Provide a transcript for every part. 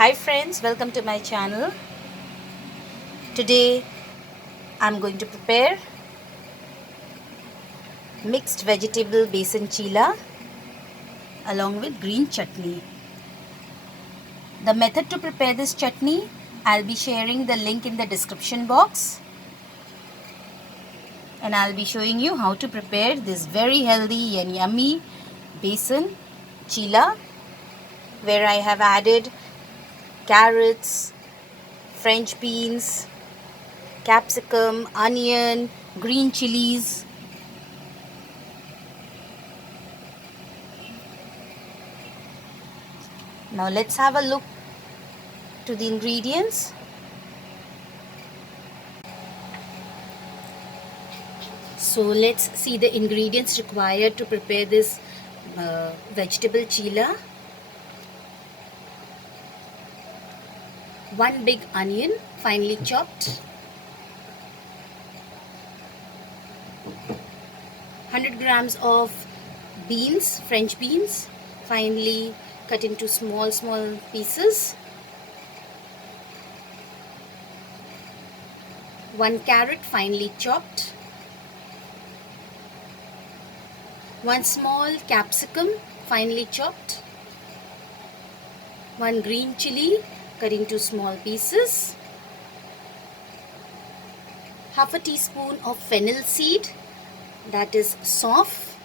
Hi friends, welcome to my channel. Today I'm going to prepare mixed vegetable Besan Cheela along with green chutney. The method to prepare this chutney, I'll be sharing the link in the description box, and I'll be showing you how to prepare this very healthy and yummy Besan Cheela, where I have added carrots, French beans, capsicum, onion, green chilies. Now let's have a look to the ingredients. So let's see the ingredients required to prepare this vegetable cheela. 1 big onion, finely chopped. 100 grams of beans, French beans, finely cut into small pieces. 1 carrot, finely chopped. 1 small capsicum, finely chopped. 1 green chili, cut into small pieces. Half a teaspoon of fennel seed, that is sauf,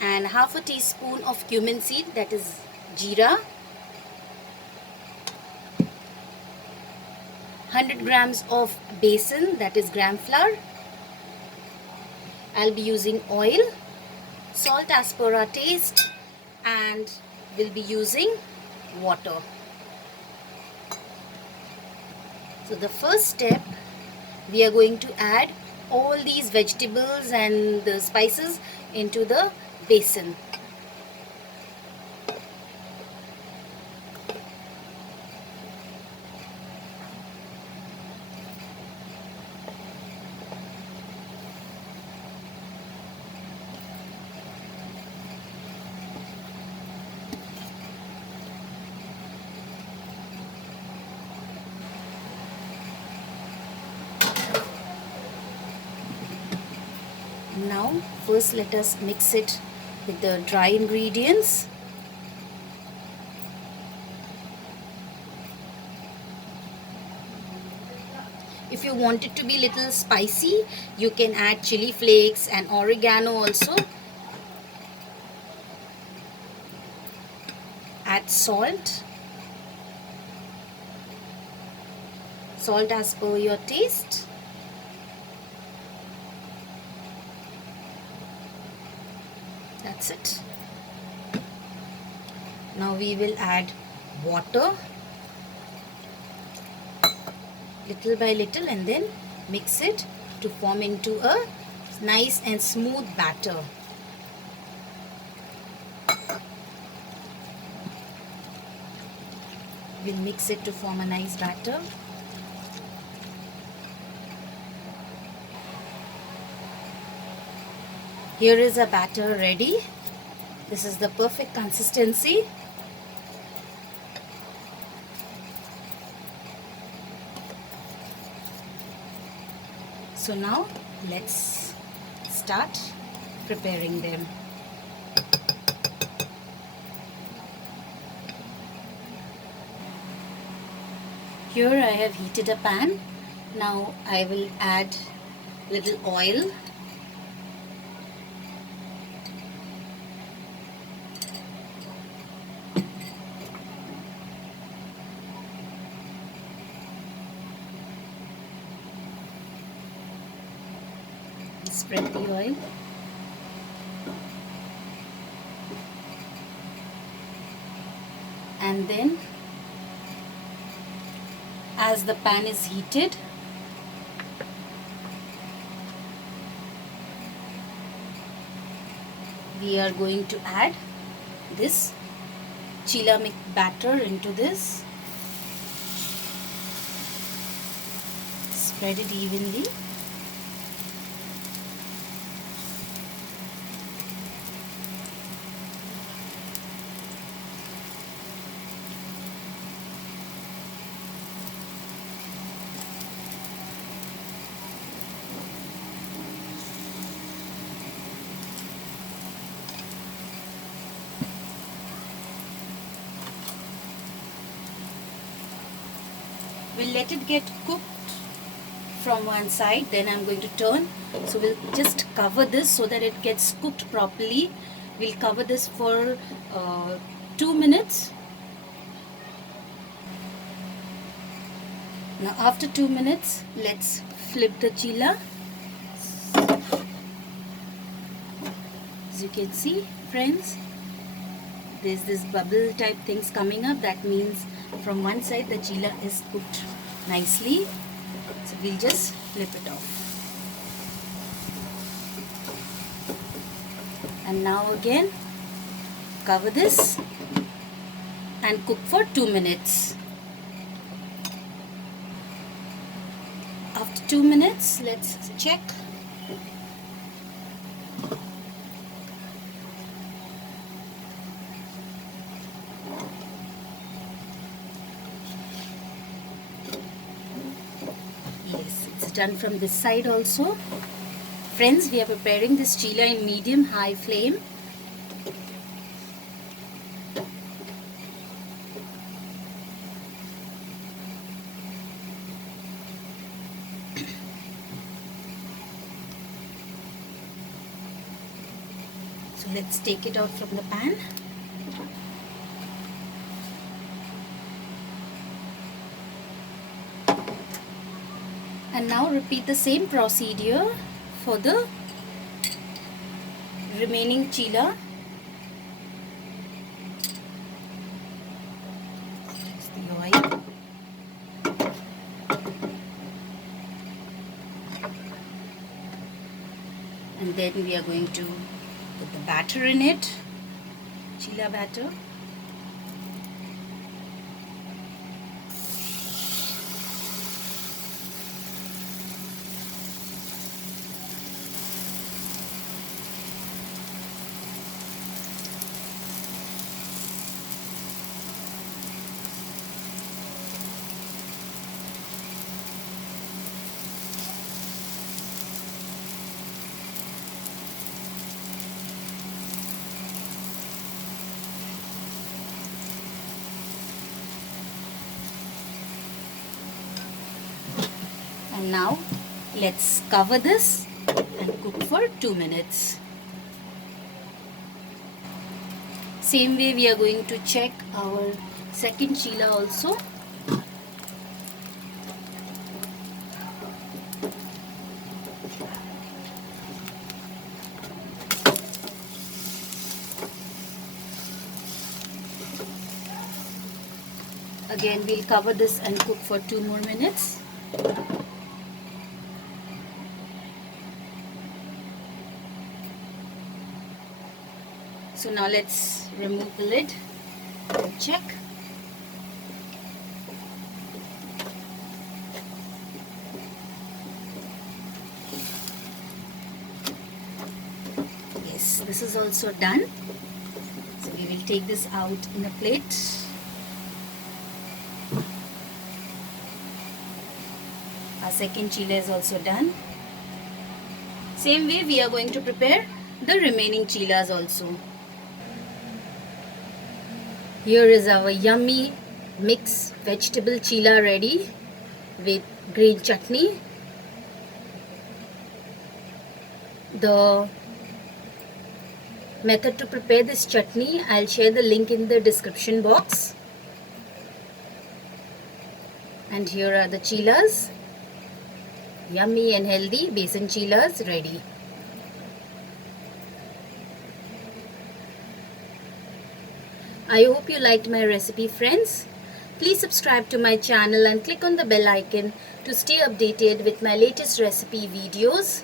and half a teaspoon of cumin seed, that is jeera. 100 grams of besan, that is gram flour. I'll be using oil, salt as per our taste, and we'll be using water. So the first step, we are going to add all these vegetables and the spices into the besan. Now first let us mix it with the dry ingredients. If you want it to be little spicy, you can add chili flakes and oregano also. Add salt. Salt as per your taste. That's it. Now we will add water little by little and then mix it to form into a nice and smooth batter. We'll mix it to form a nice batter. Here is a batter ready. This is the perfect consistency. So now let's start preparing them. Here I have heated a pan. Now I will add little oil. Spread the oil. And then as the pan is heated, we are going to add this cheela mix batter into this. Spread it evenly. We'll let it get cooked from one side, then I'm going to turn. So we'll just cover this so that it gets cooked properly. We'll cover this for 2 minutes. Now after 2 minutes, let's flip the chilla. As you can see, friends, there's this bubble type things coming up. That means from one side the chilla is cooked nicely. So we'll just flip it off. And now again, cover this and cook for 2 minutes. After 2 minutes, let's check. Yes, it's done from this side also. Friends, we are preparing this chilla in medium-high flame. So let's take it out from the pan. And now repeat the same procedure for the remaining chilla. That's the oil. And then we are going to put the batter in it, chilla batter. And now let's cover this and cook for 2 minutes. Same way we are going to check our second chilla also. Again, we'll cover this and cook for 2 more minutes. So now let's remove the lid and check. Yes, this is also done. So we will take this out in a plate. Our second chilla is also done. Same way we are going to prepare the remaining chillas also. Here is our yummy mixed vegetable chilla ready with green chutney. The method to prepare this chutney, I'll share the link in the description box. And here are the chillas. Yummy and healthy Besan Cheelas ready. I hope you liked my recipe, friends. Please subscribe to my channel and click on the bell icon to stay updated with my latest recipe videos.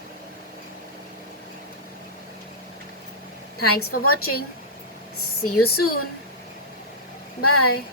Thanks for watching. See you soon. Bye.